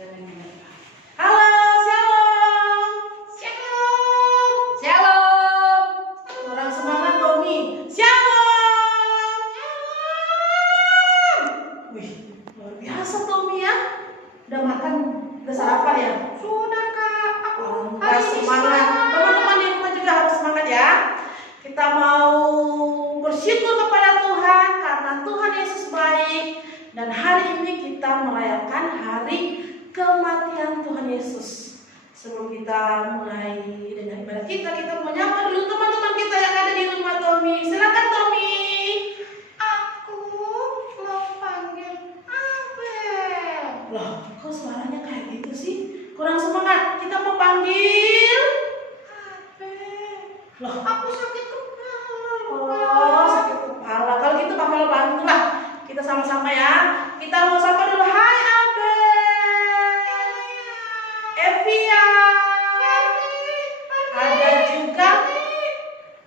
Halo, shalom. Shalom. Shalom. Orang semangat Tommy. Shalom. Shalom. Wih, luar biasa Tommy ya. Udah makan, udah sarapan ya? Sudah Kak, aku harus semangat. Teman-teman di rumah juga harus semangat ya. Kita mau bersyukur kepada Tuhan karena Tuhan Yesus baik. Dan hari ini kita merayakan hari kematian Tuhan Yesus. Sebelum kita mulai dengan ibadah kita mau nyapa dulu teman-teman kita yang ada di rumah Tommy. Silakan Tommy. Aku mau panggil Abel. Loh, kok suaranya kayak gitu sih? Kurang semangat. Kita mau panggil Abel. Loh, Aku sakit kepala. oh, sakit kepala. Kalau gitu Kakak bantulah. Kita sama-sama ya. Kita mau sapa dulu. Hai Abel. Evia. Ada juga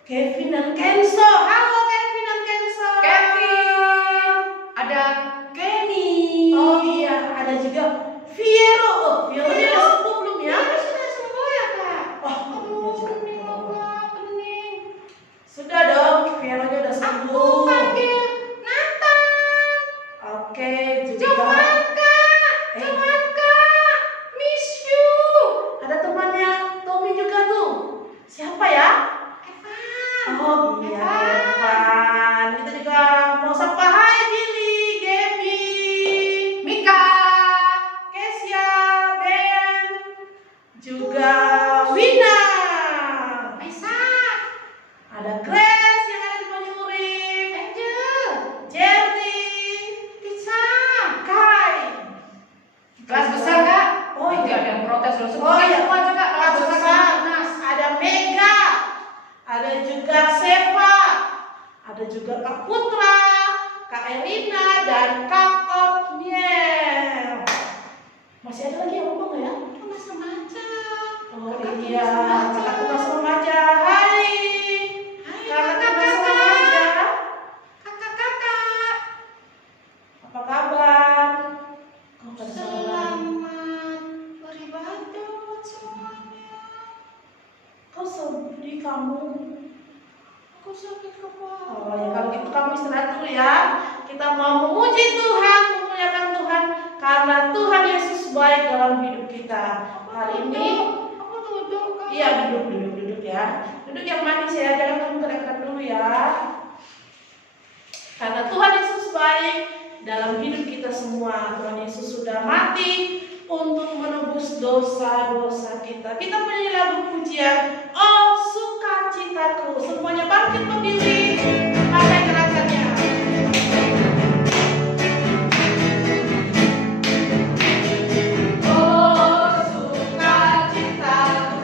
Kevin dan Kenzo. Halo Kevin dan Kenzo. Kevin. Ada Kenny. Oh iya, ada juga Viero. Oh, Viero sudah sembuh belum ya? Sudah sembuh ya Kak? Oh, Pening Kak, pening. sudah dong, Viero nya udah Aku sembuh. panggil Nathan. Oke, juga Johan Kak. Johan Kak. Miss you. ada temannya Tommy juga tuh. Siapa ya? Evan. Oh iya, Evan. Kita juga mau sapa. Hai Billy, Gaby, Mika. Kesia, Ben, juga Wina. Aisyah. Ada Grace yang ada di Banyurip, Angel. Jerry, Tisa. Kai. Kelas besar Kak. Oh iya. Tidak ada yang protes loh. Oh iya, Semua aja Kak. kelas besar. Ada Mega, ada juga Seva, ada juga Kak Putra, Kak Elina, dan Kak Otniel. Masih ada lagi yang ngomong nggak ya? Mas remaja. Oh Kakak iya, Tunas Kakak Remaja. Tunas Remaja. Hai. Hai Kakak Tunas kakak-kakak. Remaja. Kakak-kakak. Apa kabar? Kok pada salah? Selamat beribadah buat semuanya. Kok sedih kamu? Aku sakit kepala. Oh ya, kalau gitu kamu istirahat dulu ya. Kita mau memuji Tuhan, memuliakan Tuhan karena Tuhan Yesus baik dalam hidup kita. Hari ini, Aku duduk Kak. iya duduk ya. Duduk yang manis ya, jangan kamu gerak-gerak dulu ya. Karena Tuhan Yesus baik dalam hidup kita semua. Tuhan Yesus sudah mati untuk menebus dosa-dosa kita. Kita punya lagu pujian, oh sukacitaku. Semuanya bangkit berdiri, pakai gerakannya. Oh sukacitaku,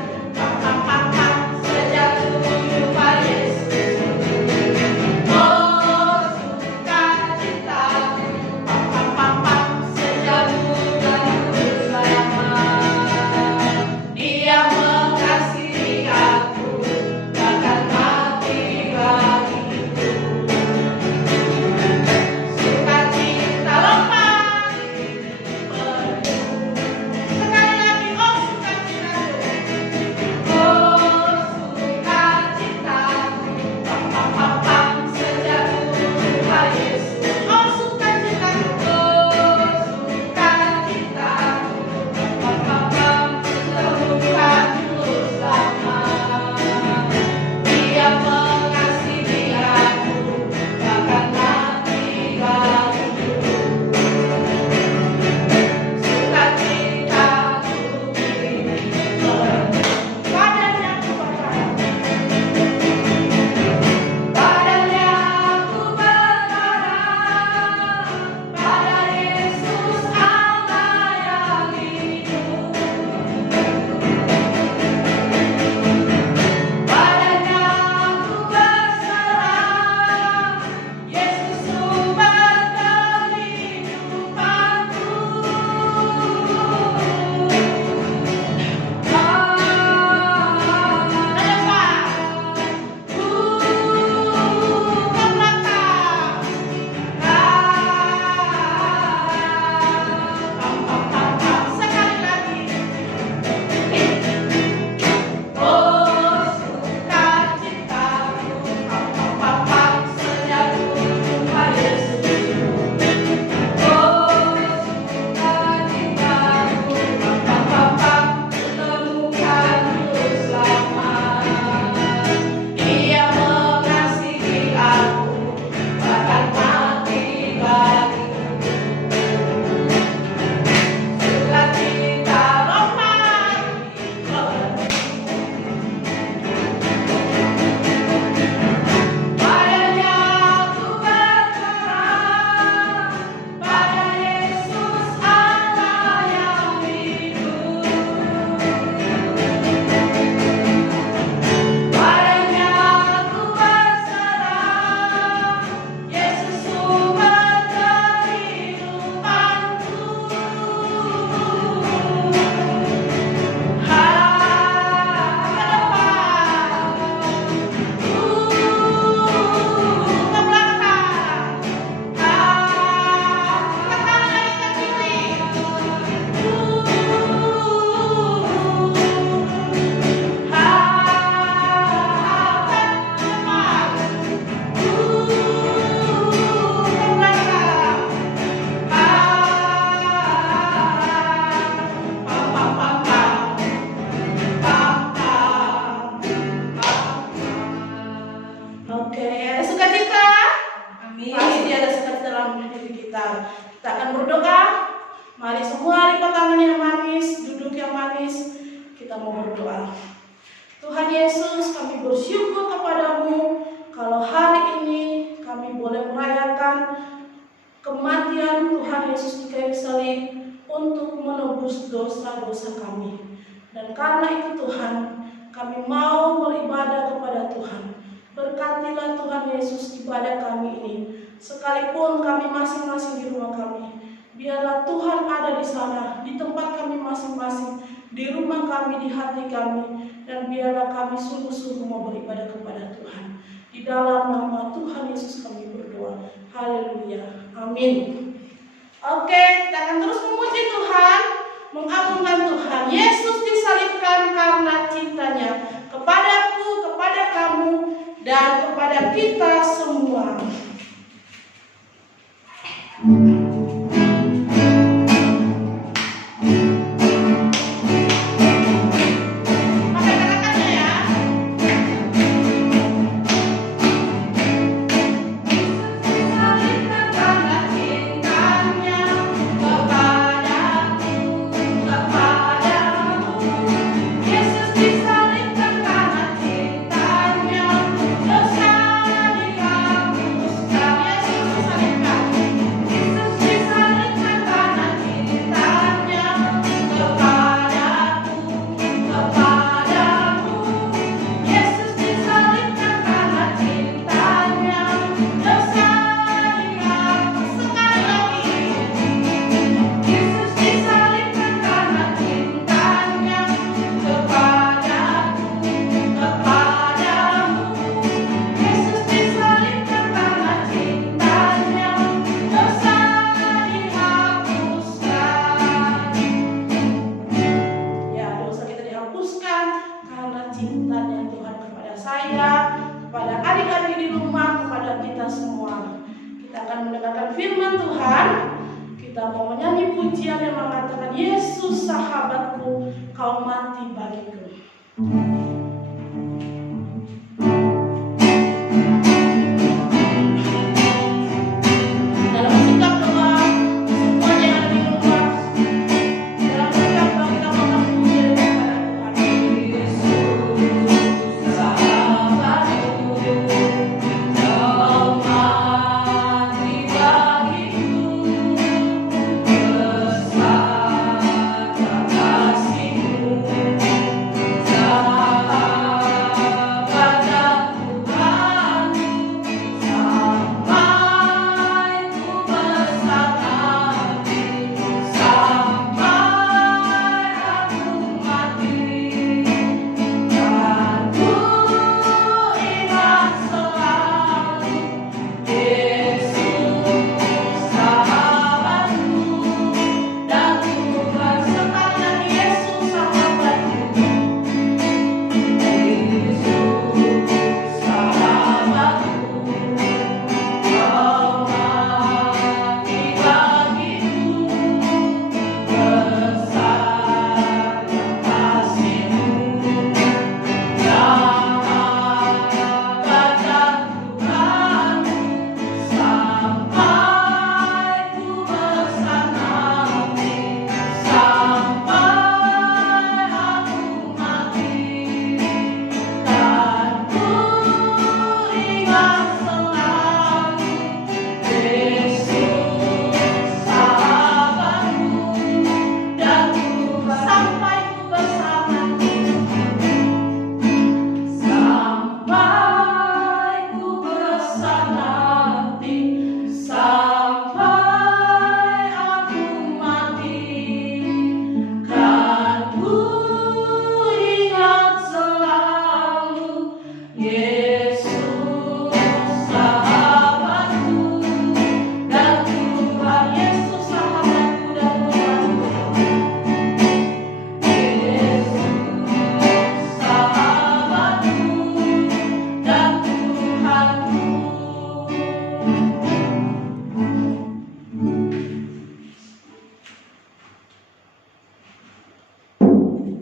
pam sejatuh pada Yesus. Oh sukacitaku, pam sejatuh dan selamat. Dia mengasihi aku, bahkan mati bagi mau berdoa. Tuhan Yesus, kami bersyukur kepadamu kalau hari ini kami boleh merayakan kematian Tuhan Yesus di kayu salib untuk menebus dosa-dosa kami. Dan karena itu Tuhan, kami mau beribadah kepada Tuhan. Berkatilah Tuhan Yesus ibadah kami ini. Sekalipun kami masing-masing di rumah kami, biarlah Tuhan ada di sana, di tempat kami masing-masing, di rumah kami, di hati kami. Dan biarlah kami sungguh-sungguh mau beribadah kepada Tuhan. Di dalam nama Tuhan Yesus kami berdoa. Haleluya. Amin. Oke, kita akan terus memuji Tuhan, mengagungkan Tuhan. Yesus disalibkan karena cintanya kepadaku, kepada kamu, dan kepada kita semua.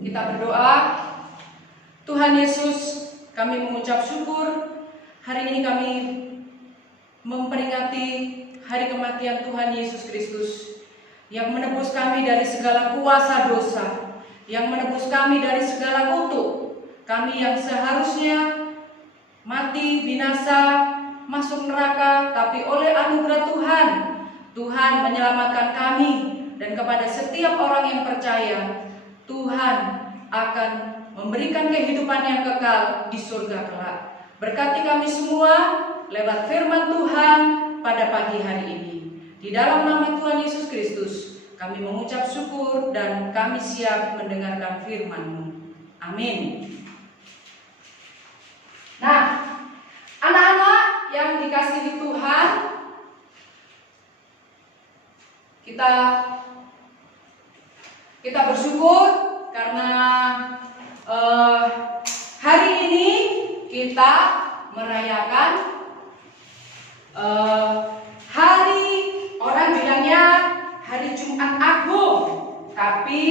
Kita berdoa. Tuhan Yesus, kami mengucap syukur. Hari ini kami memperingati hari kematian Tuhan Yesus Kristus yang menebus kami dari segala kuasa dosa, yang menebus kami dari segala kutuk. Kami yang seharusnya mati binasa, masuk neraka, tapi oleh anugerah Tuhan, Tuhan menyelamatkan kami. Dan kepada setiap orang yang percaya, Tuhan akan memberikan kehidupan yang kekal di surga kelak. Berkati kami semua lewat firman Tuhan pada pagi hari ini. Di dalam nama Tuhan Yesus Kristus, kami mengucap syukur dan kami siap mendengarkan firman-Mu. Amin. Nah, anak-anak yang dikasihi Tuhan, kita bersyukur karena hari ini kita merayakan hari, orang bilangnya hari Jumat Agung, tapi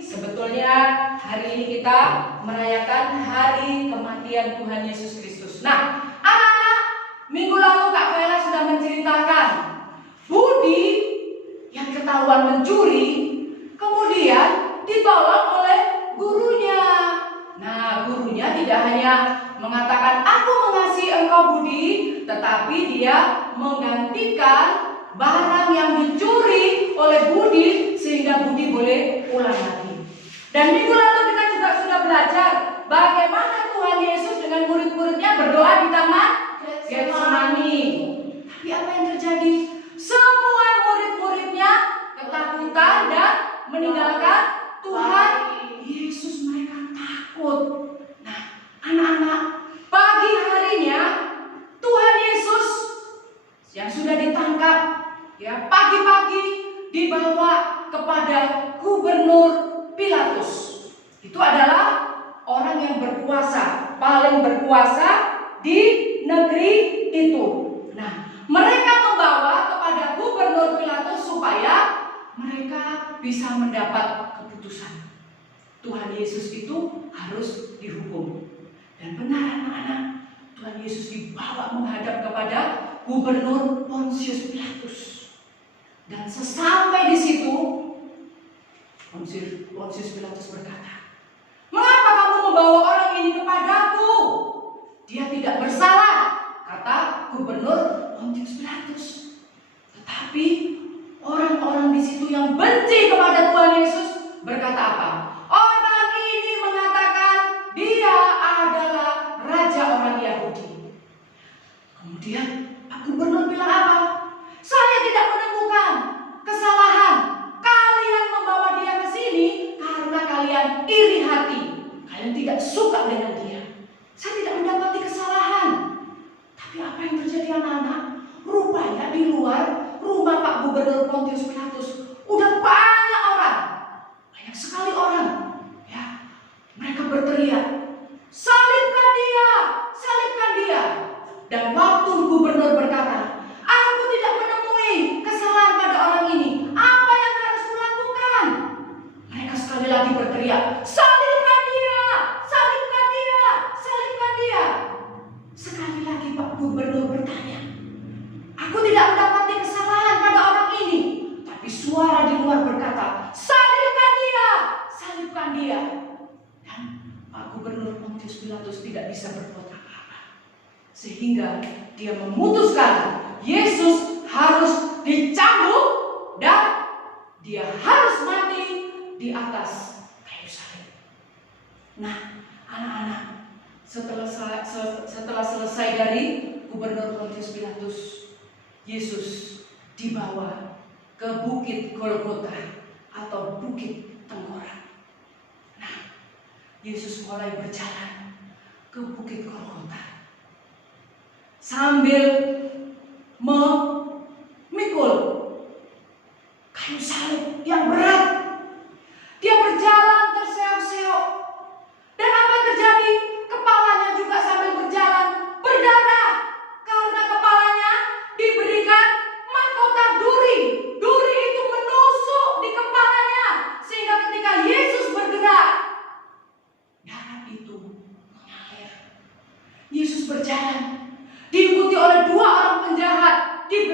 sebetulnya hari ini kita merayakan hari kematian Tuhan Yesus Kristus. Nah, anak-anak, minggu lalu Kak Vela sudah menceritakan Budi yang ketahuan mencuri, kemudian ditolong oleh gurunya. Nah, gurunya tidak hanya mengatakan aku mengasihi engkau Budi, tetapi dia menggantikan barang yang dicuri oleh Budi sehingga Budi boleh pulang lagi. Dan minggu lalu kita juga sudah belajar bagaimana Tuhan Yesus dengan murid-muridnya berdoa di taman Getsemani. Tapi apa yang terjadi? Semua murid-muridnya ketakutan dan meninggalkan Tuhan Yesus. Mereka takut. Nah, anak-anak, pagi harinya Tuhan Yesus yang sudah ditangkap, ya, pagi-pagi dibawa kepada Gubernur Pilatus. Itu adalah orang yang berkuasa, paling berkuasa di negeri itu. Nah, mereka membawa kepada Gubernur Pilatus supaya mereka bisa mendapat keputusan. Tuhan Yesus itu harus dihukum. Dan benar anak-anak, Tuhan Yesus dibawa menghadap kepada Gubernur Pontius Pilatus. Dan sesampai di situ, Pontius Pilatus berkata, "Mengapa kamu membawa orang ini kepadaku? Dia tidak bersalah," kata Gubernur Pontius Pilatus. Tetapi orang-orang di situ yang benci kepada Tuhan Yesus berkata apa? Orang ini mengatakan dia adalah raja orang Yahudi. Kemudian Pak Gubernur bilang apa? "Saya tidak menemukan kesalahan. Kalian membawa dia ke sini karena kalian iri hati. Kalian tidak suka dengan dia. Saya tidak mendapati kesalahan." Tapi apa yang terjadi anak-anak? Rupanya di luar rumah Pak Gubernur Pontius Pilatus udah banyak orang, banyak sekali orang, ya. Mereka berteriak, "Salibkan dia, salibkan dia." Dan waktu gubernur berkata, "Aku tidak menemui kesalahan pada orang ini. Apa yang harus kulakukan?" Mereka sekali lagi berteriak, "Salibkan dia, salibkan dia, salibkan dia." Sekali lagi Pak Gubernur bertanya, "Aku tidak mendapati kesalahan pada orang ini." Tapi suara di luar berkata, "Salibkan dia, salibkan dia." Dan Pak Gubernur Pontius Pilatus tidak bisa berbuat apa-apa, sehingga dia memutuskan Yesus harus dicambuk dan dia harus mati di atas kayu salib. Nah, anak-anak, setelah selesai dari Gubernur Pontius Pilatus, Yesus dibawa ke Bukit Golgota atau Bukit Tengkorak. Nah, Yesus mulai berjalan ke Bukit Golgota sambil memikul kayu salib yang berat. Dia berjalan terseok-seok. Dan apa yang terjadi? Kepalanya juga sambil berjalan berdarah karena kepalanya diberikan mahkota duri. Duri itu menusuk di kepalanya sehingga ketika Yesus bergerak, darah itu mengalir. Yesus berjalan diikuti oleh dua orang penjahat di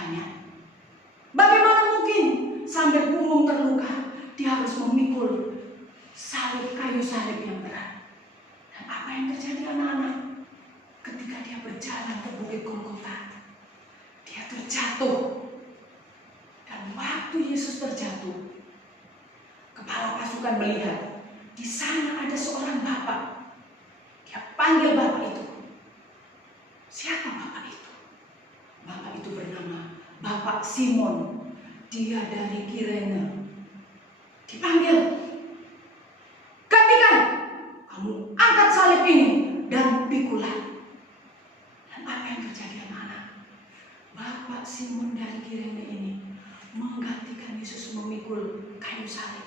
bapaknya. Bagaimana mungkin sambil punggung terluka dia harus memikul kayu salib yang berat? Dan apa yang terjadi anak-anak? Ketika dia berjalan ke Bukit Golgota, dia terjatuh. Dan waktu Yesus terjatuh, kepala pasukan melihat di sana ada seorang bapak. Dia panggil bapak itu. Siapa bapak itu? Bapak itu bernama Bapak Simon. Dia dari Kirene. Dipanggil, gantikan, kamu angkat salib ini dan pikulah. Dan apa yang terjadi anak-anak? Bapak Simon dari Kirene ini menggantikan Yesus memikul kayu salib.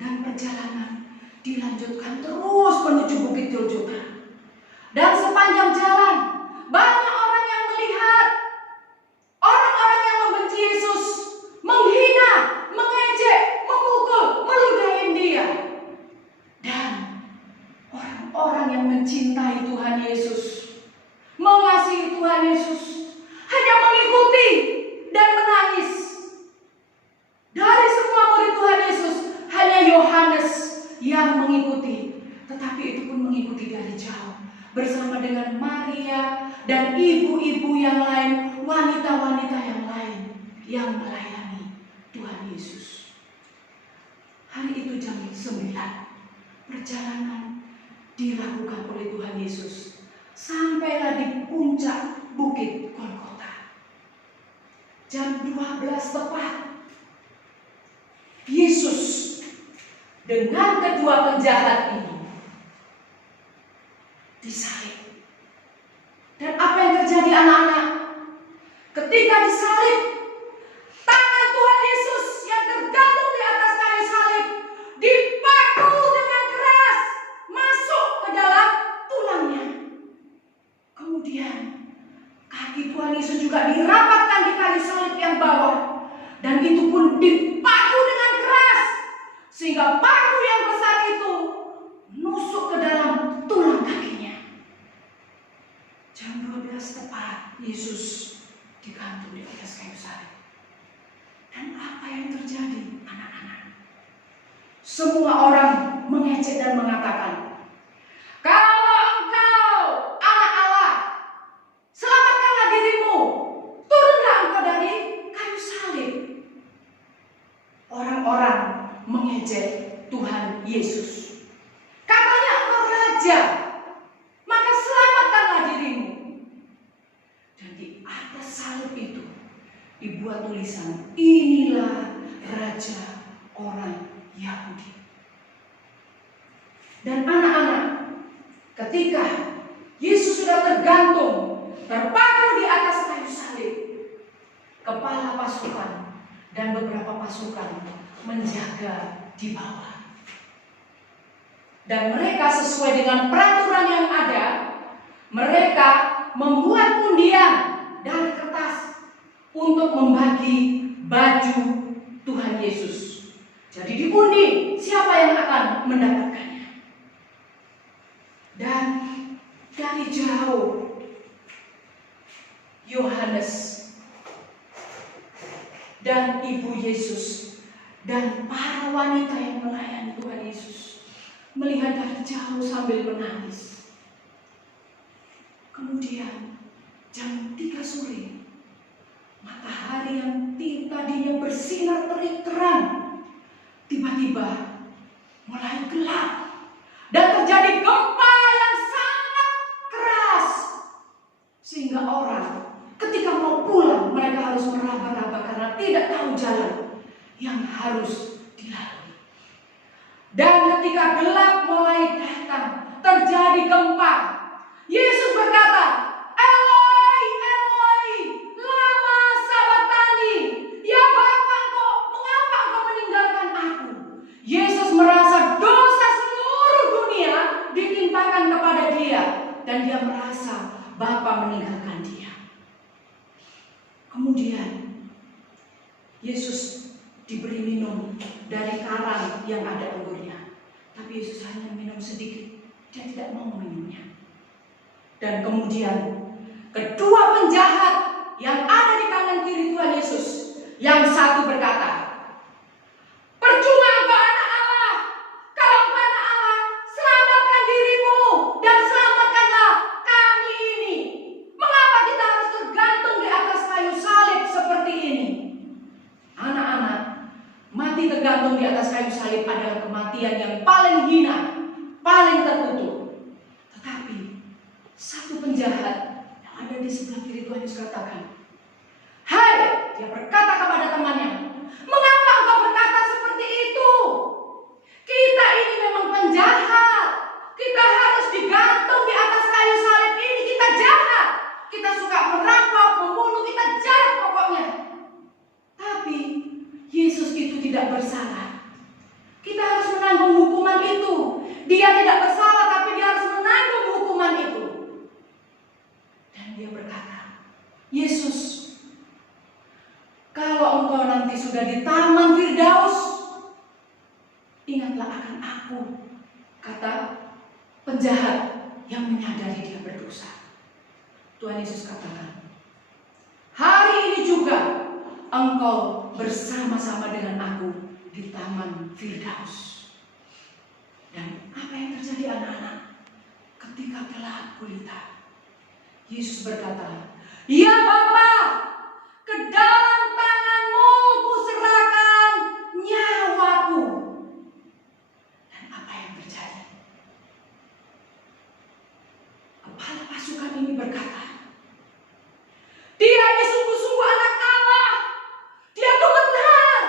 Dan perjalanan dilanjutkan terus menuju Bukit Golgota. Dan sepanjang jalan banyak orang yang melihat, orang-orang yang membenci Yesus, menghina, mengejek, memukul, meludahi dia. Dan orang-orang yang mencintai Tuhan Yesus, mengasihi Tuhan Yesus, hanya mengikuti dan menangis. Dari semua murid Tuhan Yesus, hanya Yohanes yang mengikuti. Tetapi itu pun mengikuti dari jauh, bersama dengan Maria dan ibu-ibu yang lain, wanita-wanita yang lain yang melayani Tuhan Yesus. Hari itu jam 9, perjalanan dilakukan oleh Tuhan Yesus. Sampailah di puncak Bukit Golgota. Jam 12 tepat, Yesus dengan kedua penjahat ini disalib. Dan apa yang terjadi anak-anak? Ketika disalib, tangan Tuhan Yesus yang tergantung di atas kayu salib dipaku dengan keras masuk ke dalam tulangnya. Kemudian kaki Tuhan Yesus juga dirapatkan di kayu salib yang bawah, dan itu pun dipaku dengan keras sehingga paku yang besar itu nusuk ke dalam tulang kakinya. Jam 12 tepat Yesus digantung di atas kayu salib. Dan apa yang terjadi anak-anak? Semua orang mengejek dan mengatakan, kalau engkau anak Allah, selamatkanlah dirimu, turunlah engkau dari kayu salib. Orang-orang mengejek Tuhan Yesus. Katanya engkau raja, maka selamatkanlah dirimu. Dan di atas salib itu dibuat tulisan, inilah raja orang Yahudi. Dan anak-anak, ketika Yesus sudah tergantung, terpaku di atas kayu salib, kepala pasukan dan beberapa pasukan menjaga di bawah. Dan mereka sesuai dengan peraturan yang ada, mereka membuat undian dari kertas untuk membagi baju Tuhan Yesus. Jadi diundi siapa yang akan mendapatkannya. Dan dari jauh Yohanes dan ibu Yesus dan para wanita yang melayani Tuhan Yesus melihat dari jauh sambil menangis. Kemudian jam 3 sore, matahari yang tadinya bersinar terik terang tiba-tiba mulai gelap dan terjadi gempa yang sangat keras, sehingga orang ketika mau pulang mereka harus meraba-raba karena tidak tahu jalan yang harus dilalui. Dan ketika gelap mulai datang, terjadi gempa. Yesus berkata, Eloi, Eloi, lama sabatani. Ya Bapa, mengapa engkau meninggalkan aku? Yesus merasa dosa seluruh dunia ditimpakan kepada dia, dan dia merasa Bapa meninggalkan dia. Kemudian Yesus diberi minum dari karang yang ada anggurnya, tapi Yesus hanya minum sedikit, dia tidak mau meminumnya. Dan kemudian kedua penjahat yang ada di kanan Yang satu berkata, "Percuma engkau anak Allah. Kalau engkau anak Allah, selamatkan dirimu dan selamatkanlah kami ini. Mengapa kita harus tergantung di atas kayu salib seperti ini?" Anak-anak, mati tergantung di atas kayu salib adalah kematian yang paling hina, paling terkutuk. Tetapi satu penjahat yang ada di sebelah kiri Tuhan Yesus katakan, "Hai," dia berkata kepada temannya, "mengapa engkau berkata seperti itu? Kita ini memang penjahat. Kita harus digantung di atas kayu salib ini. Kita jahat. Kita suka merampok, membunuh, kita jahat pokoknya." Tapi Yesus itu tidak bersalah. Kita harus menanggung hukuman itu. Dia tidak bersalah, tapi dia harus menanggung hukuman itu. Dan dia berkata, "Yesus, kalau engkau nanti sudah di taman Firdaus, ingatlah akan aku," kata penjahat yang menyadari dia berdosa. Tuhan Yesus katakan, "Hari ini juga engkau bersama-sama dengan aku di taman Firdaus." Dan apa yang terjadi anak-anak? Ketika gelap gulita, Yesus berkata, "Ya Bapa, ke dalam tangan-Mu kuserahkan nyawaku." Dan apa yang terjadi? Kepala pasukan ini berkata, "Dia ini sungguh-sungguh anak Allah. Dia tuh benar.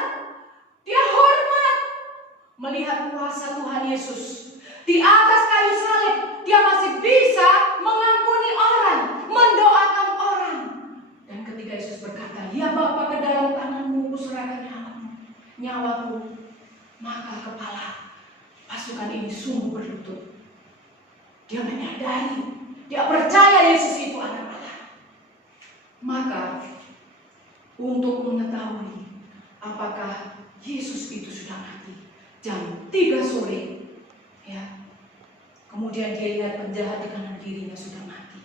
Dia hormat." Melihat kuasa Tuhan Yesus di atas kayu salib, dia masih bisa mengampuni orang, mendoakan orang. Dan ketika Yesus berkata, "Ya Bapa, ke dalam tangan-Mu kuserahkan nyawaku," maka kepala pasukan ini sungguh berlutut. Dia menyadari, dia percaya Yesus itu anak Allah. Maka untuk mengetahui apakah Yesus itu sudah mati, jam 3 sore, ya. Kemudian dia lihat penjahat di kanan kirinya sudah mati.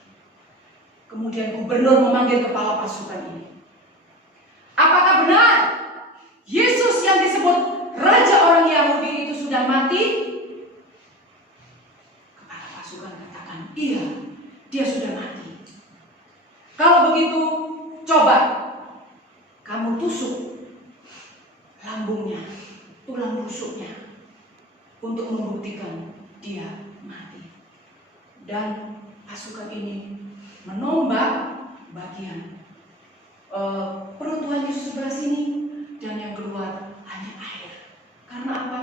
Kemudian gubernur memanggil kepala pasukan ini. "Apakah benar Yesus yang disebut Raja orang Yahudi itu sudah mati?" Kepala pasukan katakan, "Iya, dia sudah mati." "Kalau begitu, coba kamu tusuk lambungnya, tulang rusuknya, untuk membuktikan dia mati." Dan pasukan ini menombak bagian perut Tuhan Yesus sebelah sini, dan yang keluar hanya air. Karena apa?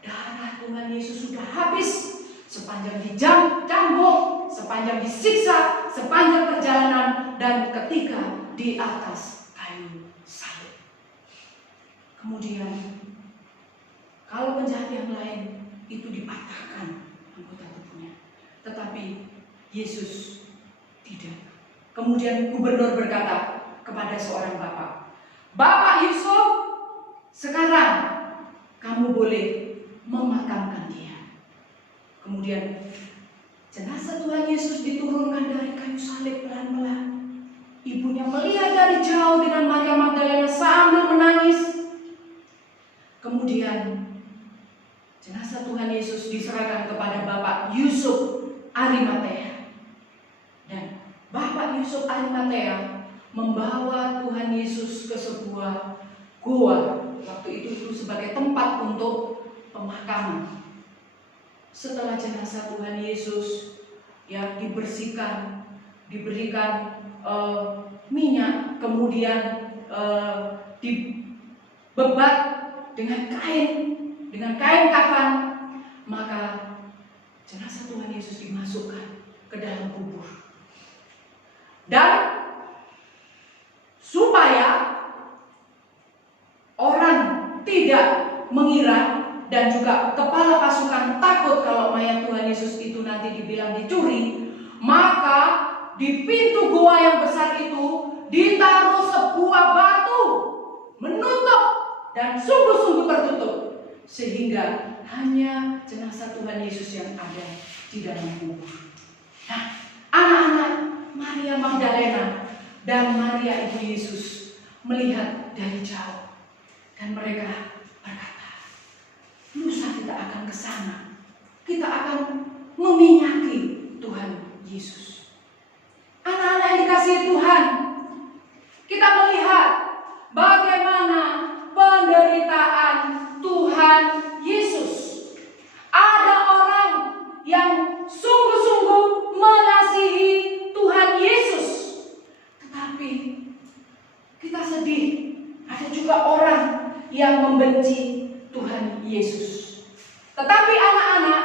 Darah Tuhan Yesus sudah habis sepanjang dicambuk, sepanjang disiksa, sepanjang perjalanan, dan ketika di atas kayu salib. Kemudian kalau penjahat yang lain itu dipatahkan anggota tubuhnya, tetapi Yesus tidak. Kemudian gubernur berkata kepada seorang bapak, "Bapak Yusuf, sekarang kamu boleh memakamkan dia." Kemudian jenazah Tuhan Yesus diturunkan dari kayu salib pelan-pelan. Ibunya melihat dari jauh dengan Maria Magdalena sambil menangis. Kemudian jenazah Tuhan Yesus diserahkan kepada Bapak Yusuf Arimatea. Dan Bapak Yusuf Arimatea membawa Tuhan Yesus ke sebuah goa. Waktu itu sebagai tempat untuk pemakaman. Setelah jenazah Tuhan Yesus yang dibersihkan, diberikan minyak, kemudian dibebat dengan kain kafan, maka jenazah Tuhan Yesus dimasukkan ke dalam kubur. Dan supaya orang tidak mengira dan juga kepala pasukan takut kalau mayat Tuhan Yesus itu nanti dibilang dicuri, maka di pintu goa yang besar itu ditaruh sebuah batu menutup dan sungguh-sungguh tertutup, sehingga hanya jenazah Tuhan Yesus yang ada di dalam kubur. Nah, anak-anak, Maria Magdalena dan Maria ibu Yesus melihat dari jauh. Dan mereka berkata, lusa kita akan ke sana. Kita akan meminyaki Tuhan Yesus. Anak-anak yang dikasihi Tuhan, kita melihat bagaimana penderitaan Tuhan Yesus. Ada orang yang sungguh-sungguh mengasihi Tuhan Yesus. Tetapi kita sedih, ada juga orang yang membenci Tuhan Yesus. Tetapi anak-anak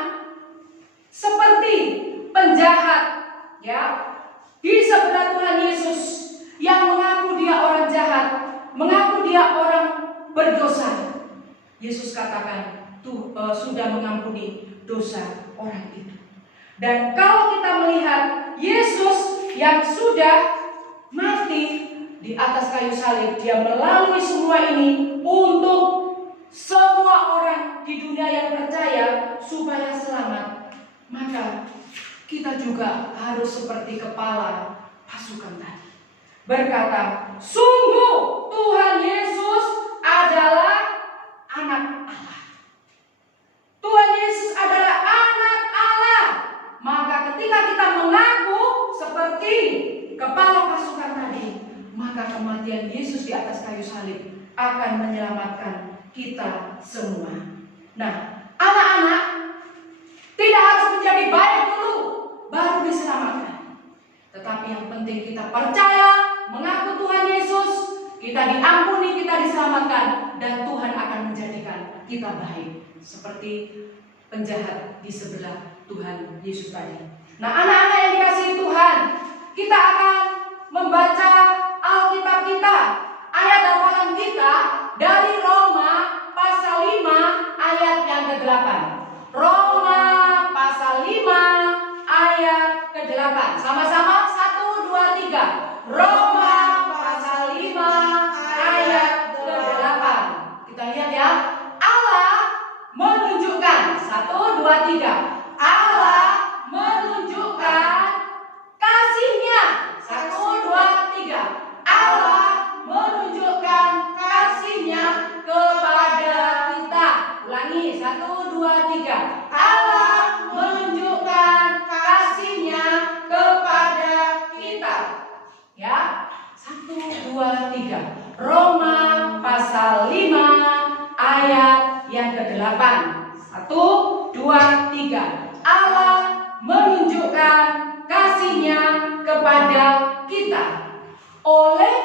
seperti penjahat, ya, di sebelah Tuhan Yesus yang mengaku dia orang jahat, mengaku dia orang berdosa. Yesus katakan sudah mengampuni dosa orang itu. Dan kalau kita melihat Yesus yang sudah mati di atas kayu salib, dia melalui semua ini untuk semua orang di dunia yang percaya supaya selamat. Maka kita juga harus seperti kepala pasukan tadi, berkata, sungguh Tuhan Yesus adalah anak Allah. Tuhan Yesus adalah anak Allah. Maka ketika kita mengaku seperti kepala pasukan tadi, maka kematian Yesus di atas kayu salib akan menyelamatkan kita semua. Nah, anak-anak tidak harus menjadi baik dulu baru diselamatkan. Tetapi yang penting kita percaya, mengaku Tuhan Yesus, kita diampuni, kita diselamatkan, dan Tuhan akan menjadikan kita baik. Seperti penjahat di sebelah Tuhan Yesus tadi. Nah, anak-anak yang dikasihi Tuhan, kita akan membaca Alkitab kita, ayat hafalan kita dari Roma pasal 5 ayat yang ke-8. Roma pasal 5 ayat ke-8. Sama-sama 1, 2, 3. Roma pasal 5 ayat ke-8. Kita lihat ya. Allah menunjukkan 1, 2, 3. Allah menunjukkan kasih-Nya. 1, 2, 3. Allah menunjukkan kasih-Nya kepada kita. Ulangi 1, 2, 3. Allah menunjukkan kasih-Nya kepada kita. Ya. 1, 2, 3. Roma pasal 5 ayat yang ke-8. 1, 2, 3. Allah menunjukkan kasih-Nya kepada kita. Oleh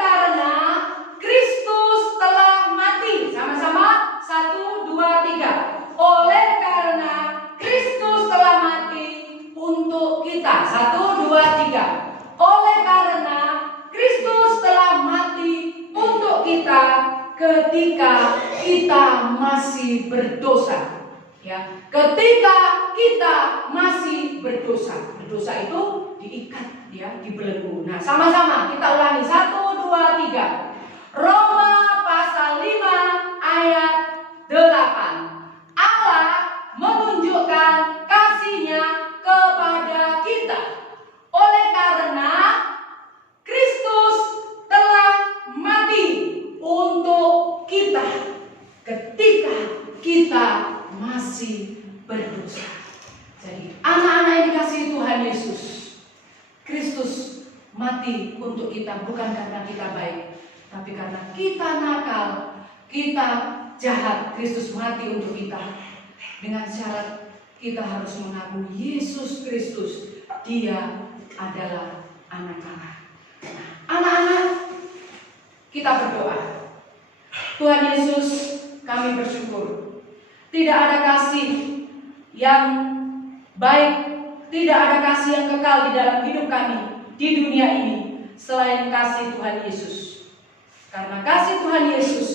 karena Kristus telah mati. Sama-sama 1, 2, 3. Oleh karena Kristus telah mati untuk kita. 1, 2, 3. Oleh karena Kristus telah mati untuk kita ketika kita masih berdosa. Ya, ketika kita masih berdosa. Berdosa itu diikat, ya, dibelenggu. Nah, sama-sama kita ulangi 1, 2, 3. Roma pasal 5 ayat 8. Allah menunjukkan kasih-Nya kepada kita. Oleh karena Kristus telah mati untuk kita ketika kita masih berdosa. Jadi anak-anak yang dikasihi Tuhan Yesus, Kristus mati untuk kita bukan karena kita baik, tapi karena kita nakal, kita jahat. Kristus mati untuk kita dengan syarat kita harus mengaku Yesus Kristus, Dia adalah anak Allah. Anak-anak, kita berdoa. Tuhan Yesus, kami bersyukur tidak ada kasih yang baik, tidak ada kasih yang kekal di dalam hidup kami di dunia ini selain kasih Tuhan Yesus. Karena kasih Tuhan Yesus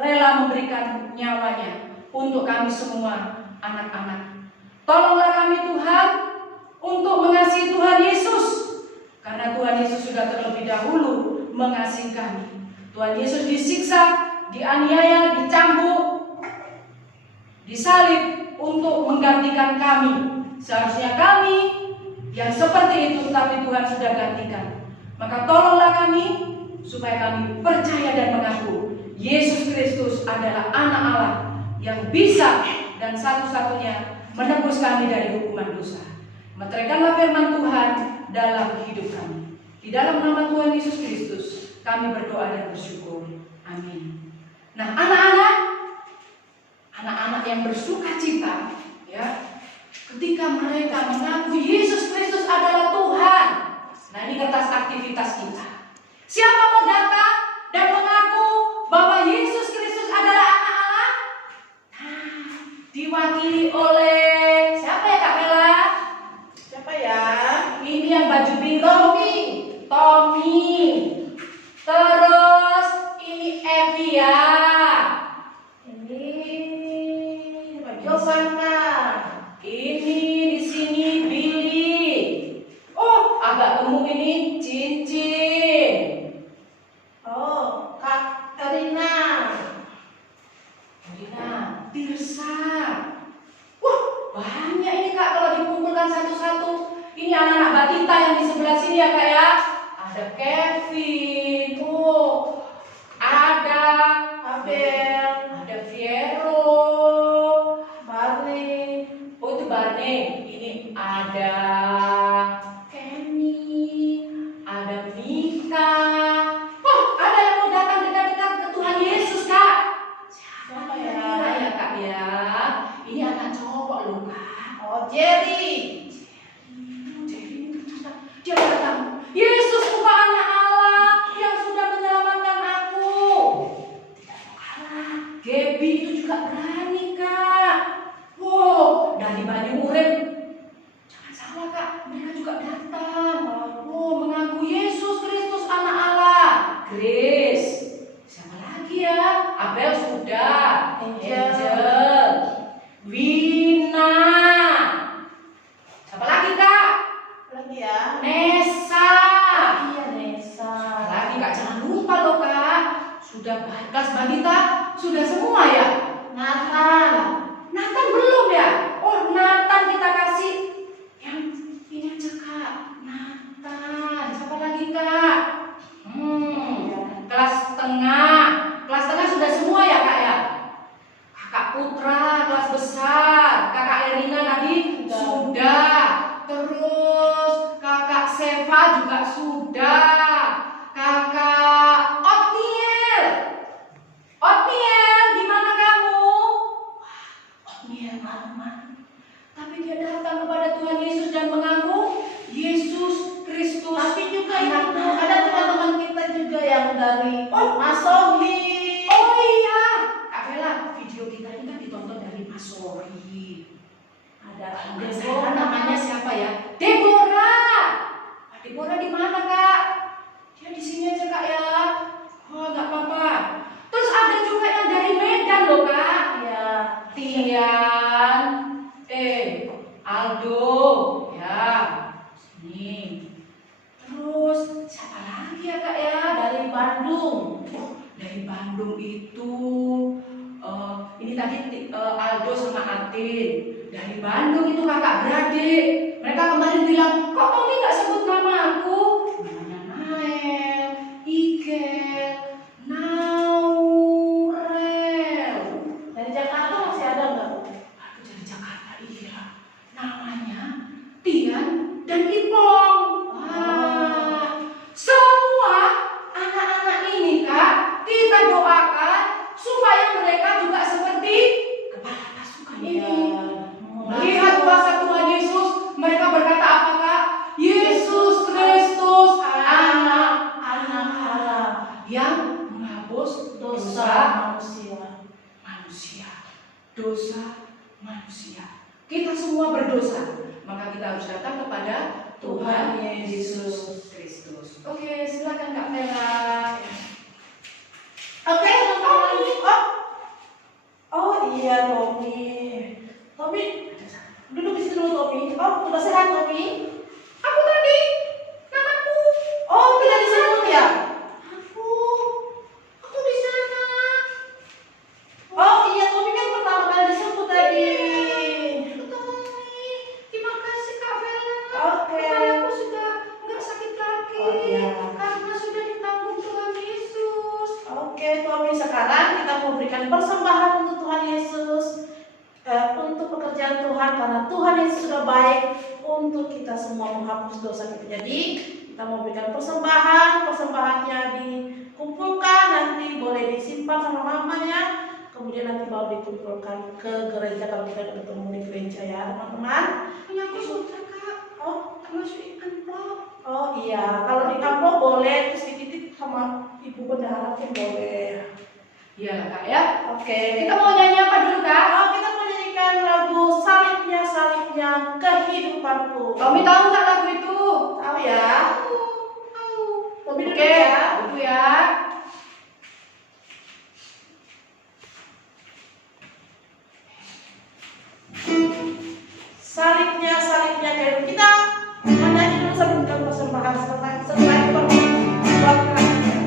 rela memberikan nyawanya untuk kami semua anak-anak. Tolonglah kami Tuhan untuk mengasihi Tuhan Yesus, karena Tuhan Yesus sudah terlebih dahulu mengasihi kami. Tuhan Yesus disiksa, dianiaya, dicambuk, disalib untuk menggantikan kami. Seharusnya kami yang seperti itu, tapi Tuhan sudah gantikan. Maka tolonglah kami supaya kami percaya dan mengaku Yesus Kristus adalah anak Allah yang bisa dan satu-satunya menebus kami dari hukuman dosa. Meteraikanlah firman Tuhan dalam hidup kami. Di dalam nama Tuhan Yesus Kristus kami berdoa dan bersyukur. Amin. Nah, anak-anak yang bersuka cita, ya, ketika mereka mengaku Yesus Kristus adalah Tuhan. Nah, ini kertas aktivitas kita. Siapa mau datang dan mengaku bahwa Yesus Kristus adalah anak Allah? Nah, diwakili oleh siapa ya Kak Mela? Siapa ya? Ini yang baju biru. Tommy. Terus ini Evia. Ini Jovanka. Ini di sini Billy. Oh, agak gemuk ini Cincin. Oh, Kak Erina. Tirsa. Wah, banyak ini Kak kalau dikumpulkan satu-satu. Ini anak-anak Batita yang di sebelah sini ya Kak ya. Ada Kevin. Oh, ada Abel. Ada Viero. Barney. Oh, itu Barney. Ini ada Kenny. Ada Mika. Oh, ada yang mau datang dekat-dekat ke Tuhan Yesus Kak. Siapa Kira ya? ya Kak ya. Ini anak cowok loh Kak. Oh, Jerry. Dia datang. Yesus bukan anak Allah yang sudah menyelamatkan aku. Tidak mau kalah. Gaby itu juga berani Kak. Wow, dari Banyu Urip. Jangan salah Kak, mereka juga datang. Oh, mengaku Yesus Kristus anak Allah. Grace. Siapa lagi ya? Abel sudah. Angel. Wina. Siapa lagi Kak? Lagi ya? Nesa. Iya, Nesa. Lagi Kak, jangan lupa loh Kak. Sudah kelas balita, sudah semua ya? Nathan. Nathan belum ya? Oh, Nathan kita kasih yang ini aja Kak. Nathan. Siapa lagi Kak? Kelas tengah. Kelas tengah sudah semua ya Kak ya? Kakak Putra, kelas besar. Kakak Erina tadi sudah. Terus Kakak Seva juga sudah. Kakak Otniel. Otniel, di mana kamu? Otniel malu-malu. Tapi dia datang kepada Tuhan Yesus dan mengaku Yesus Kristus. Tapi juga itu anak ada Allah. teman-teman kita juga yang dari Masohi. Oh iya, Kak Bella, video kita ini kan ditonton dari Mas Sori. Ada Deborah, namanya siapa ya? Deborah. Deborah di mana Kak? Dia di sini aja Kak ya. Oh nggak apa-apa. Terus ada juga yang dari Medan loh Kak. Ya. Tian, Aldo, ya. Sini. Terus siapa lagi ya Kak ya? Dari Bandung. Oh, dari Bandung itu ini tadi Aldo sama Atin. Dari Bandung itu kakak beradik. Mereka kemarin bilang, kok Tommy nggak sebut nama aku? Namanya Nael, Ikel, Naurel. Dari Jakarta masih ada nggak? Aduh, dari Jakarta iya. Namanya Tian dan Ipong. Wah, semua anak-anak ini Kak, kita doakan supaya mereka juga seperti kepala pasukan ini. Melihat kuasa Tuhan Yesus, mereka berkata apa Kak? Yesus Kristus anak Allah yang menghapus dosa manusia. Dosa manusia. Kita semua berdosa, maka kita harus datang kepada Tuhan Yesus Kristus. Oke, silakan Kak Mela. Oke, Tommy. Oh iya Tommy. Tommy, duduk di sini dulu Tommy. Oh, udah sehat Tommy? Aku tadi, namaku. Oh, tidak disebut ya? Aku di sana. Oh iya, Tommy kan pertama kali disebut tadi. Terima kasih Kak Bella. Oke. Kepalaku sudah nggak sakit lagi. Oh iya. sudah baik untuk kita semua, menghapus dosa kita. Jadi kita mau berikan persembahan, persembahannya dikumpulkan, nanti boleh disimpan sama mamanya, kemudian nanti baru dikumpulkan ke gereja kalau kita ketemu di gereja ya teman-teman. Punya aku sutra kak. Oh, Masukin amplop. oh iya, kalau di amplop boleh, terus dititip sama ibu bendahara pun boleh. Iya lah kak ya. Oke. Kita mau nyanyi apa dulu kak? Oh, kita menyanyikan lagu Salibnya, Salibnya Kehidupanku. Tommy tahu nggak lagu itu? Tahu ya? Tahu. Tommy dulu Oke, ya. dulu ya. Salibnya, salibnya kehidupan kita. Menyanyi dulu sebelum persembahan setelah itu baru buat keranjang.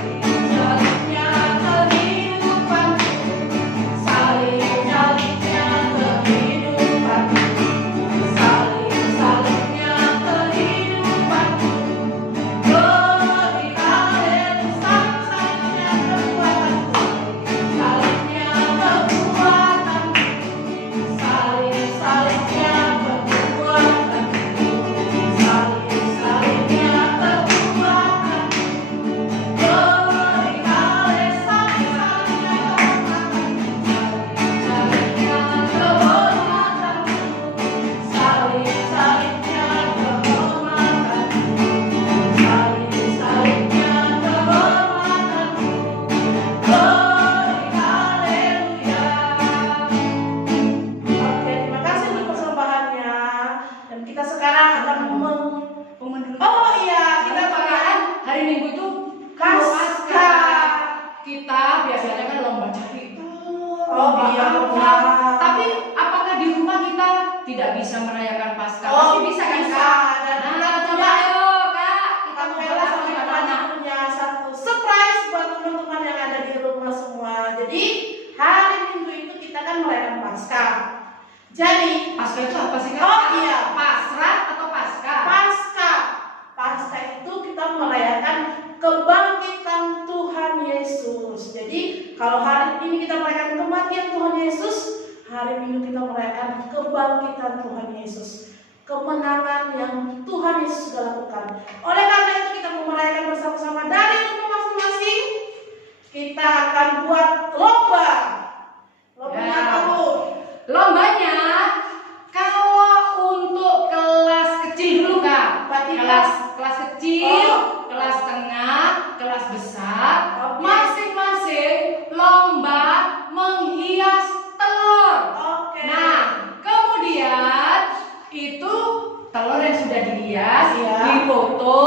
Salibnya kehidupanku, salibnya kehidupanku, salibnya kehidupanku. Glory haleluya, Salibnya kekuatanku. salibnya kekuatanku, salibnya kekuatanku, salibnya kekuatanku. Glory haleluya, salibnya kehormatanku, salibnya kehormatanku, salibnya kehormatanku. Glory haleluya. Oke, terima kasih untuk persembahannya. Dan kita sekarang akan Oh iya, kita bakalan hari Minggu itu Pasca. Kita biasanya kan lomba cari telur, Oh, lomba iya, apa. benar. Tapi apakah di rumah kita tidak bisa merayakan Pasca? Oh, Pasti bisa kan bisa. kak? Dan Nah, kita coba punya- ayo kak, kita mau Kampela sama belajar Ivana punya satu surprise buat teman-teman yang ada di rumah semua. Jadi hari Minggu itu kita kan merayakan Pasca. Jadi Pasca itu apa sih kak? Oh, iya. Pasrah atau Pasca? Pasca, Pasca itu kita merayakan kebangkitan Tuhan Yesus. Jadi kalau hari ini kita merayakan kematian Tuhan Yesus, hari Minggu kita merayakan kebangkitan Tuhan Yesus, kemenangan yang Tuhan Yesus sudah lakukan. Oleh karena itu kita mau merayakan bersama-sama dari rumah masing-masing. Kita akan buat lomba. Lombanya Ya. apa, Bu? Lombanya kalau untuk kelas kecil dulu kak, Berarti kelas kecil, Oh. kelas tengah, kelas besar, Oke. masing-masing lomba menghias telur. Oke. Nah, kemudian itu telur yang sudah dihias, Iya. difoto,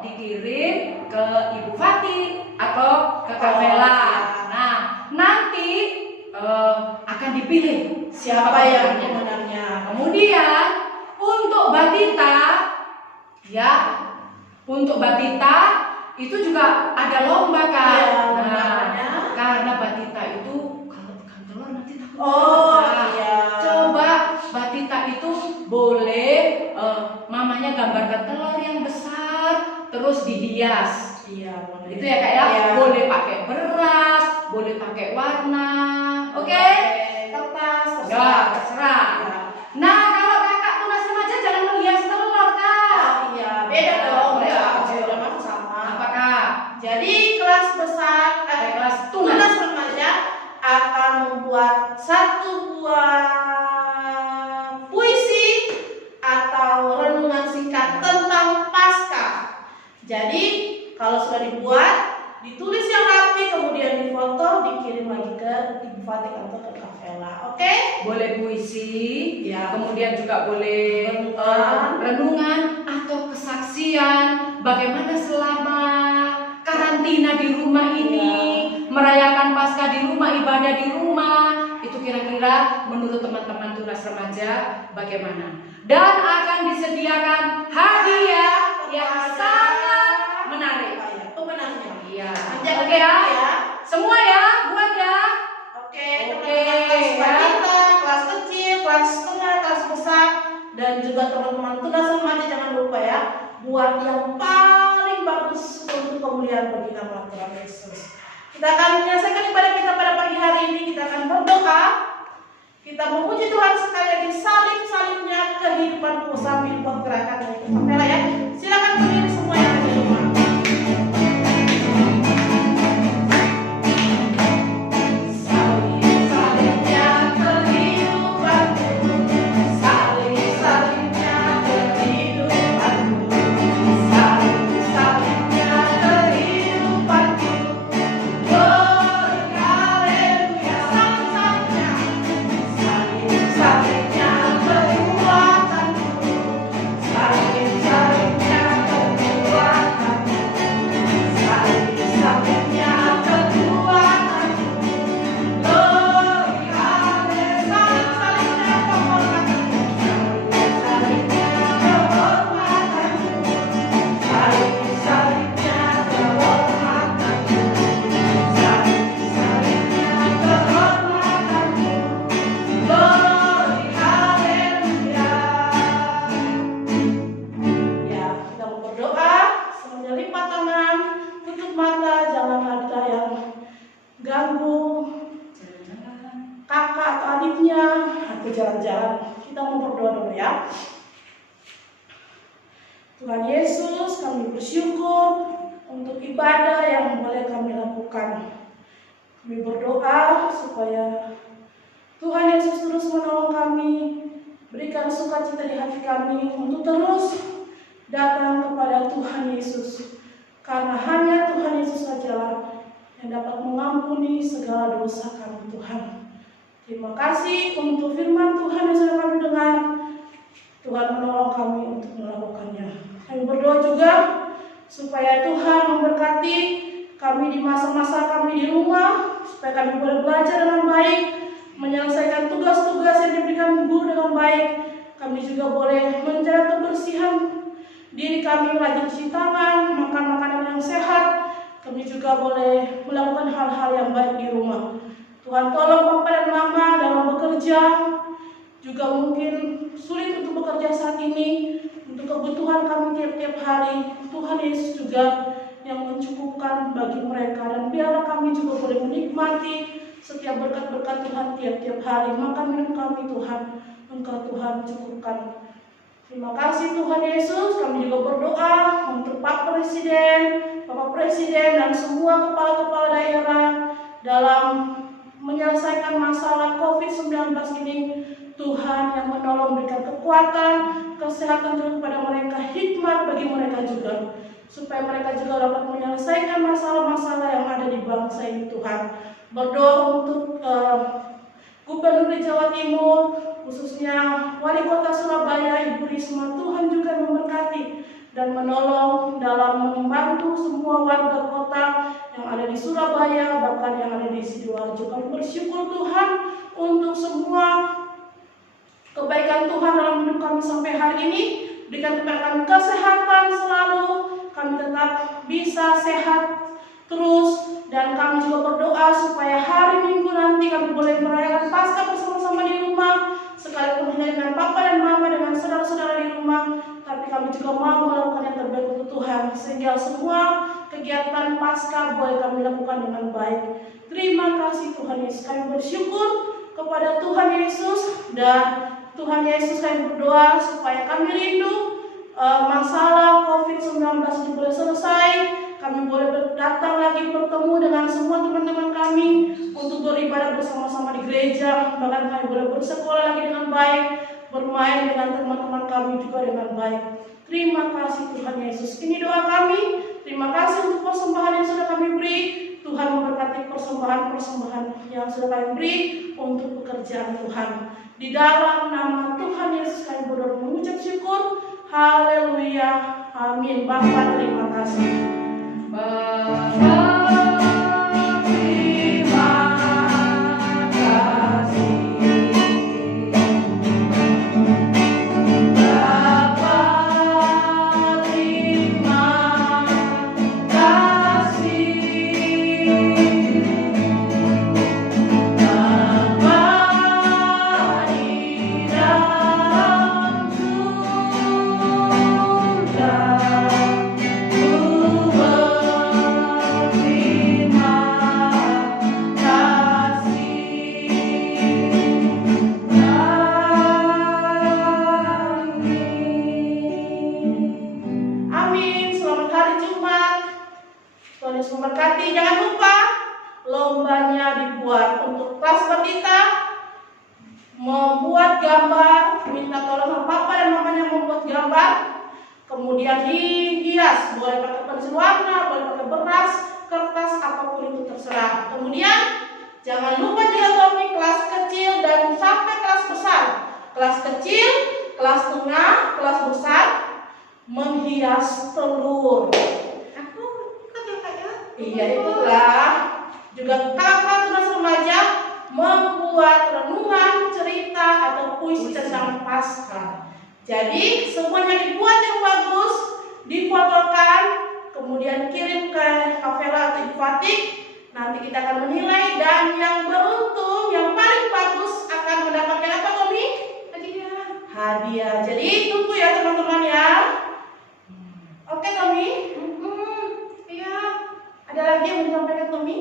dikirim ke Ibu Fati atau ke Kak Oh, Vela. iya. Nah, nanti akan dipilih Siapa yang pemenangnya. pemenangnya? Kemudian untuk batita, ya, untuk batita itu juga ada lomba kak. Iya, Nah, lombanya. karena batita itu kalau tekan telur nanti takut Oh, pecah. iya. Coba batita itu boleh mamanya gambarkan telur yang besar terus dihias. Iya, boleh. Itu ya kak ya. Iya. Boleh pakai beras, boleh pakai warna. Oke? Kertas, Ya, terserah. terserah. Ya. Nah, kalau kakak tunas remaja jangan menghias telur, Kak. Oh, iya, beda dong. Beda. Beda mah sama. Apa, Kak? Jadi kelas besar, Kelas tunas. tunas remaja akan membuat satu buah puisi atau renungan singkat tentang Paskah. Jadi kalau sudah dibuat, ditulis yang rapi, kemudian difoto, dikirim lagi ke Ibu Fatih atau ke Kak Vela. Oke? Boleh puisi, Ya. kemudian juga boleh Renungan. renungan atau kesaksian bagaimana selama karantina di rumah ini, merayakan Paskah di rumah, ibadah di rumah, itu kira-kira menurut teman-teman tunas remaja bagaimana? Dan akan disediakan hadiah yang sangat menarik. Pemenangnya. Iya. Nanti Oke ya. ya. Semua ya, buat ya. Oke, Oke, teman-teman kelas ya. balita, kelas kecil, kelas tengah, kelas besar, dan juga teman-teman tunas remaja jangan lupa ya, buat yang paling bagus untuk kemuliaan bagi nama Tuhan Yesus. Kita akan menyelesaikan ibadah kita pada pagi hari ini. Kita akan berdoa. jalan-jalan. Kita mau berdoa dulu ya. Tuhan Yesus, kami bersyukur untuk ibadah yang boleh kami lakukan. Kami berdoa supaya Tuhan Yesus terus menolong kami, berikan sukacita di hati kami untuk terus datang kepada Tuhan Yesus. Karena hanya Tuhan Yesus sajalah yang dapat mengampuni segala dosa kami, Tuhan. Terima kasih untuk firman Tuhan yang sudah kami dengar. Tuhan menolong kami untuk melakukannya. Kami berdoa juga supaya Tuhan memberkati kami di masa-masa kami di rumah, supaya kami boleh belajar dengan baik, menyelesaikan tugas-tugas yang diberikan guru dengan baik. Kami juga boleh menjaga kebersihan diri kami, rajin cuci tangan, makan makanan yang sehat. Kami juga boleh melakukan hal-hal yang baik di rumah. Tuhan tolong Papa dan Mama dalam bekerja, juga mungkin sulit untuk bekerja saat ini, untuk kebutuhan kami tiap-tiap hari. Tuhan Yesus juga yang mencukupkan bagi mereka, dan biarlah kami juga boleh menikmati setiap berkat-berkat Tuhan tiap-tiap hari. Makan minum kami Tuhan, Engkau Tuhan cukupkan. Terima kasih Tuhan Yesus. Kami juga berdoa untuk Pak Presiden, Bapak Presiden, dan semua kepala-kepala daerah dalam menyelesaikan masalah COVID-19 ini. Tuhan yang menolong, berikan kekuatan, kesehatan juga kepada mereka, hikmat bagi mereka juga, supaya mereka juga dapat menyelesaikan masalah-masalah yang ada di bangsa ini Tuhan. Berdoa untuk Gubernur di Jawa Timur, khususnya Wali Kota Surabaya, Ibu Risma. Tuhan juga memberkati dan menolong dalam membantu semua warga kota yang ada di Surabaya, bahkan yang ada di Sidoarjo. Kami bersyukur Tuhan untuk semua kebaikan Tuhan dalam hidup kami sampai hari ini. Berikan kepada kami kesehatan selalu, kami tetap bisa sehat terus, dan kami juga berdoa supaya hari Minggu nanti kami boleh merayakan Paskah bersama-sama di rumah, sekalipun hanya dengan Papa dan Mama, dengan saudara-saudara di rumah. Tapi kami juga mau melakukan yang terbaik untuk Tuhan, sehingga semua kegiatan Paskah boleh kami lakukan dengan baik. Terima kasih Tuhan Yesus. Kami bersyukur kepada Tuhan Yesus, dan Tuhan Yesus kami berdoa supaya kami rindu masalah COVID-19 ini boleh selesai. Kami boleh datang lagi bertemu dengan semua teman-teman kami untuk beribadah bersama-sama di gereja. Bahkan kami boleh bersekolah lagi dengan baik, bermain dengan teman-teman kami juga dengan baik. Terima kasih Tuhan Yesus. Ini doa kami. Terima kasih untuk persembahan yang sudah kami beri. Tuhan memberkati persembahan-persembahan yang sudah kami beri untuk pekerjaan Tuhan. Di dalam nama Tuhan Yesus kami berdoa mengucap syukur. Haleluya. Amin. Bapa, terima kasih. Tuhan Yesus memberkati. Jangan lupa lombanya dibuat untuk kelas kita, membuat gambar. Minta tolong sama Papa dan Mamanya membuat gambar, kemudian dihias. Boleh pakai pensil warna, boleh pakai beras, kertas, apapun itu terserah. Kemudian jangan lupa juga topik kelas kecil dan sampai kelas besar. Kelas kecil, kelas tengah, kelas besar menghias telur. Iya, itulah. Juga kakak tugas remaja membuat renungan, cerita, atau puisi tentang Paskah. Jadi semuanya dibuat yang bagus, difotokan, kemudian kirim ke Kavela atau Ifatik. Nanti kita akan menilai, dan yang beruntung, yang paling bagus akan mendapatkan apa, Tommy? Hadiah. Jadi tunggu ya teman-teman ya. Oke Tommy? Iya. Ada lagi yang mau disampaikan Tommy?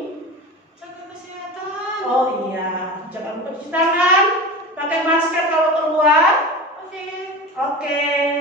Jaga kesehatan. Oh iya, jangan lupa cuci tangan, pakai masker Oke.